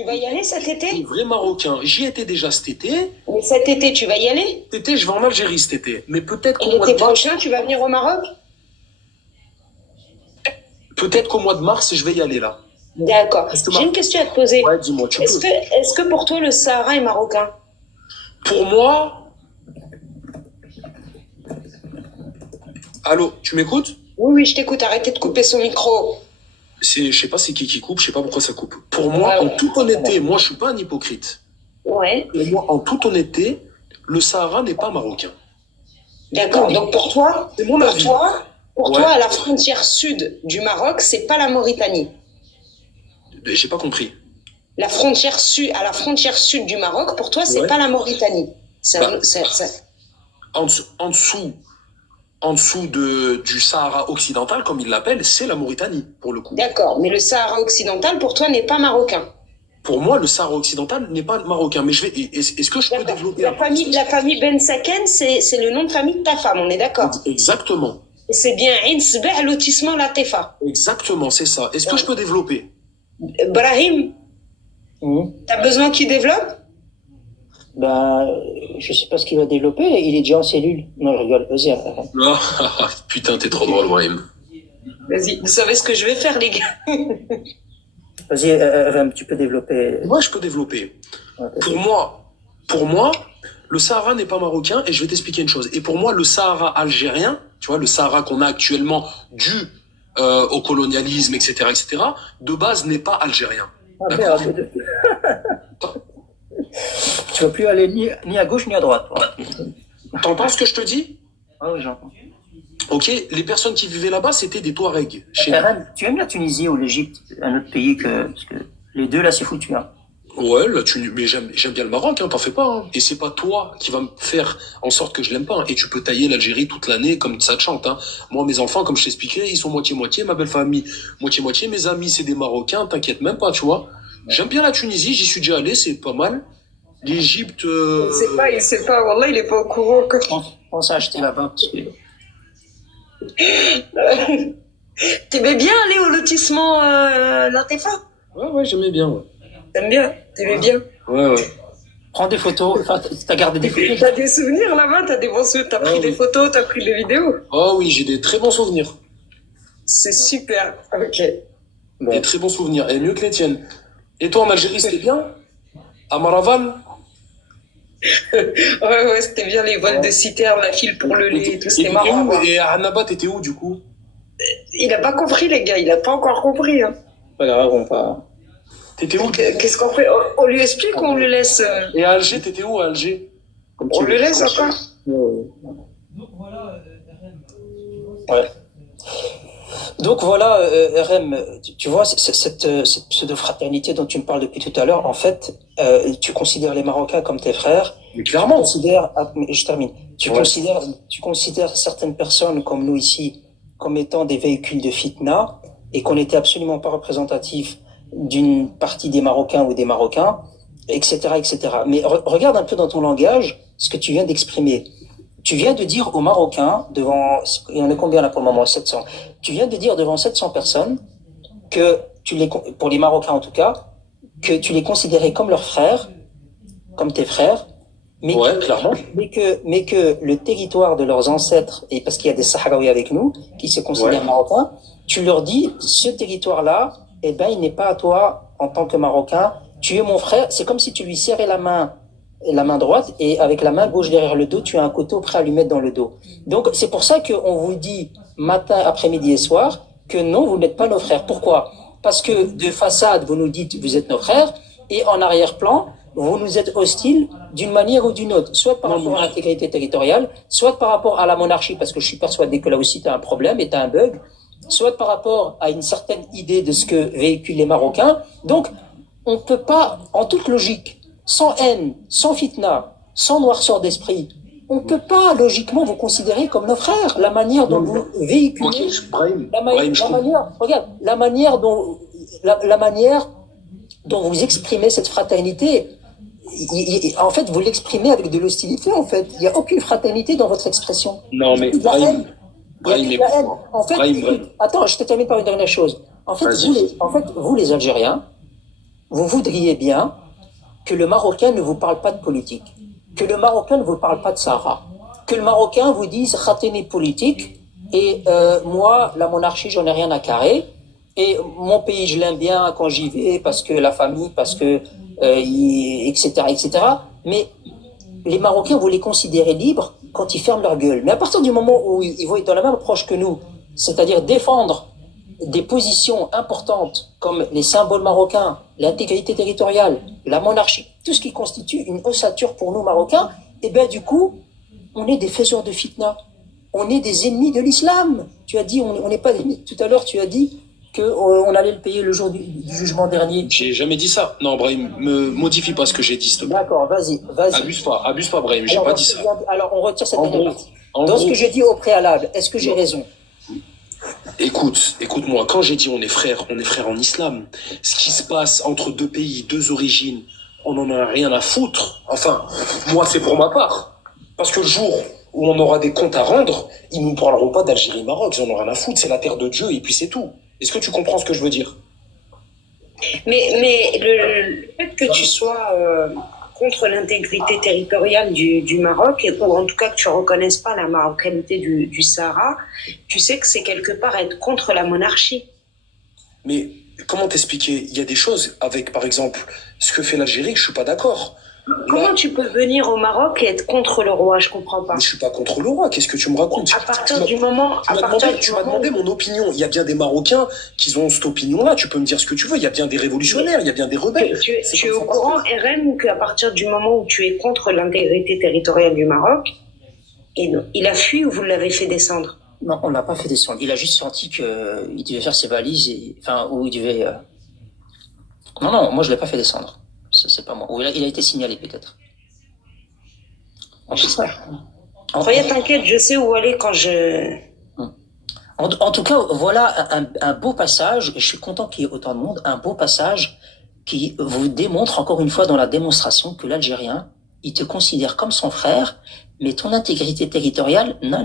Tu vas y aller cet Les été? vrais Marocains. J'y étais déjà cet été. Mais cet été, tu vas y aller? Cet été, je vais en Algérie cet été. Mais Et l'été prochain, tu vas venir au Maroc? peut-être qu'au mois de mars, je vais y aller là. D'accord. Est-ce que J'ai une question à te poser. Ouais, dis-moi, tu peux. Est-ce que pour toi, le Sahara est marocain? Pour moi. Allô, tu m'écoutes? Oui, oui, je t'écoute. Arrêtez de couper son micro. Je sais pas c'est qui coupe, je sais pas pourquoi ça coupe. Pour moi, Ouais, en ouais. toute honnêteté, moi je suis pas un hypocrite. Ouais. Pour moi, en toute honnêteté, le Sahara n'est pas marocain. D'accord. Donc pour toi, C'est mon avis. Pour Ouais. toi, à la frontière sud du Maroc, c'est pas la Mauritanie. J'ai pas compris. À la frontière sud du Maroc, pour toi, c'est Ouais. pas la Mauritanie. Bah. En dessous du Sahara occidental, comme ils l'appellent, c'est la Mauritanie, pour le coup. D'accord, mais le Sahara occidental, pour toi, n'est pas marocain. Pour moi, le Sahara occidental n'est pas marocain. Mais est-ce que je peux développer la famille Ben Saken, c'est le nom de famille de ta femme, on est d'accord? Exactement. C'est bien Ain Sbeh, lotissement Latefa. Exactement, c'est ça. Est-ce que je peux développer? Brahim, t'as besoin qu'il développe? Ben, je sais pas ce qu'il va développer. Il est déjà en cellule. Non, je rigole. Vas-y. Putain, t'es trop drôle, Brahim. Vas-y, vous savez ce que je vais faire, les gars? Vas-y, Rem, tu peux développer. Moi, je peux développer. Ouais, Pour moi, le Sahara n'est pas marocain et je vais t'expliquer une chose. Et pour moi, le Sahara algérien, tu vois, le Sahara qu'on a actuellement dû au colonialisme, etc., de base n'est pas algérien. Ah, merde. Tu vas plus aller ni à gauche ni à droite. T'entends ce que je te dis? Ah oui, j'entends. Ok, les personnes qui vivaient là-bas, c'était des Touaregs. Rem, tu aimes la Tunisie ou l'Égypte, un autre pays parce que les deux là, c'est foutu. Hein. Ouais, mais j'aime bien le Maroc, hein, t'en fais pas. Hein. Et c'est pas toi qui va me faire en sorte que je l'aime pas. Hein. Et tu peux tailler l'Algérie toute l'année comme ça te chante. Hein. Moi, mes enfants, comme je t'expliquais, ils sont moitié-moitié. Ma belle famille, moitié-moitié. Mes amis, c'est des Marocains, t'inquiète même pas, tu vois. J'aime bien la Tunisie, j'y suis déjà allé, c'est pas mal. L'Égypte. Il sait pas, Wallah, il est pas au courant. Pense à acheter là-bas. Parce que... T'aimais bien aller au lotissement Latefa? Ouais, j'aimais bien, ouais. T'aimes bien? T'aimais bien? Ouais. Prends des photos. Enfin, t'as gardé des photos. T'as des souvenirs là-bas? T'as des bons souvenirs? T'as pris des photos? T'as pris des vidéos? Oh oui, j'ai des très bons souvenirs. C'est super. Ok. Des très bons souvenirs. Et mieux que les tiennes. Et toi, en Algérie, c'était bien? À Maraval? Ouais, c'était bien les vols de citernes, la file pour le lait, tout c'était marrant. Et à Annaba, t'étais où du coup? Il a pas compris, les gars, il a pas encore compris. Hein. Pas grave, on va. T'étais où? Qu'est-ce qu'on fait? On lui explique ou on le laisse? Et à Alger, t'étais où à Alger? On le laisse encore? Ouais. Donc voilà, RM, tu vois, cette pseudo-fraternité dont tu me parles depuis tout à l'heure, en fait, tu considères les Marocains comme tes frères. Mais clairement. Je termine. Tu considères certaines personnes comme nous ici comme étant des véhicules de fitna et qu'on n'était absolument pas représentatif d'une partie des Marocains ou des Marocains, etc., etc. Mais regarde un peu dans ton langage ce que tu viens d'exprimer. Tu viens de dire aux Marocains, il y en a combien là pour le moment? 700. Tu viens de dire devant 700 personnes que pour les Marocains en tout cas, que tu les considérais comme leurs frères, comme tes frères, mais clairement. Mais que le territoire de leurs ancêtres, et parce qu'il y a des Sahraouis avec nous, qui se considèrent marocains, tu leur dis, ce territoire-là, eh ben, il n'est pas à toi en tant que Marocain. Tu es mon frère. C'est comme si tu lui serrais la main droite, et avec la main gauche derrière le dos, tu as un couteau prêt à lui mettre dans le dos. Donc, c'est pour ça qu'on vous dit matin, après-midi et soir que non, vous n'êtes pas nos frères. Pourquoi? Parce que de façade, vous nous dites vous êtes nos frères, et en arrière-plan, vous nous êtes hostiles d'une manière ou d'une autre, soit par rapport à l'intégrité territoriale, soit par rapport à la monarchie, parce que je suis persuadé que là aussi tu as un problème et tu as un bug, soit par rapport à une certaine idée de ce que véhiculent les Marocains. Donc, on ne peut pas, en toute logique, sans haine, sans fitna, sans noirceur d'esprit, on ne peut pas logiquement vous considérer comme nos frères. La manière dont vous véhiculez, la manière dont vous exprimez cette fraternité, en fait, vous l'exprimez avec de l'hostilité, en fait. Il n'y a aucune fraternité dans votre expression. Non, mais Brahim, en fait, attends, je te termine par une dernière chose. En fait, vous les Algériens, vous voudriez bien que le Marocain ne vous parle pas de politique, que le Marocain ne vous parle pas de Sahara, que le Marocain vous dise khateni politique et moi, la monarchie, j'en ai rien à carrer. Et mon pays, je l'aime bien quand j'y vais parce que la famille, parce que etc., etc. Mais les Marocains, vous les considérez libres quand ils ferment leur gueule. Mais à partir du moment où ils vont être dans la même approche que nous, c'est-à-dire défendre des positions importantes comme les symboles marocains, l'intégrité territoriale, la monarchie, tout ce qui constitue une ossature pour nous Marocains, et bien du coup, on est des faiseurs de fitna. On est des ennemis de l'islam. Tu as dit, on n'est pas des ennemis. Tout à l'heure, tu as dit qu'on allait le payer le jour du jugement dernier. J'ai jamais dit ça. Non, Brahim, me modifie pas ce que j'ai dit, s'il te plaît. D'accord, vas-y. Abuse pas, Brahim, j'ai pas dit ça. Alors, on retire cette En dernière gros, partie. Dans ce que j'ai dit au préalable, est-ce que j'ai raison? Écoute-moi, quand j'ai dit on est frères en islam, ce qui se passe entre deux pays, deux origines, on n'en a rien à foutre. Enfin, moi, c'est pour ma part. Parce que le jour où on aura des comptes à rendre, ils ne nous parleront pas d'Algérie-Maroc, ils en ont rien à foutre, c'est la terre de Dieu et puis c'est tout. Est-ce que tu comprends ce que je veux dire? Mais le fait que tu sois contre l'intégrité territoriale du Maroc, ou en tout cas que tu ne reconnaisses pas la marocanité du Sahara, tu sais que c'est quelque part être contre la monarchie. Mais comment t'expliquer? Il y a des choses avec, par exemple, ce que fait l'Algérie que je suis pas d'accord. Comment tu peux venir au Maroc et être contre le roi? Je comprends pas. Mais je suis pas contre le roi, qu'est-ce que tu me racontes? À partir du moment... Tu m'as demandé mon opinion. Il y a bien des Marocains qui ont cette opinion-là. Tu peux me dire ce que tu veux. Il y a bien des révolutionnaires, il y a bien des rebelles. Tu es au courant, RM, qu'à partir du moment où tu es contre l'intégrité territoriale du Maroc, il a fui ou vous l'avez fait descendre? Non, on ne l'a pas fait descendre. Il a juste senti qu'il devait faire ses valises, ou il devait... Non, moi je ne l'ai pas fait descendre. C'est pas moi. Ou il a été signalé peut-être. En tout cas, Croyez, t'inquiète, je sais où aller quand je... En tout cas, voilà un beau passage, et je suis content qu'il y ait autant de monde, un beau passage qui vous démontre encore une fois dans la démonstration que l'Algérien, il te considère comme son frère, mais ton intégrité territoriale, non.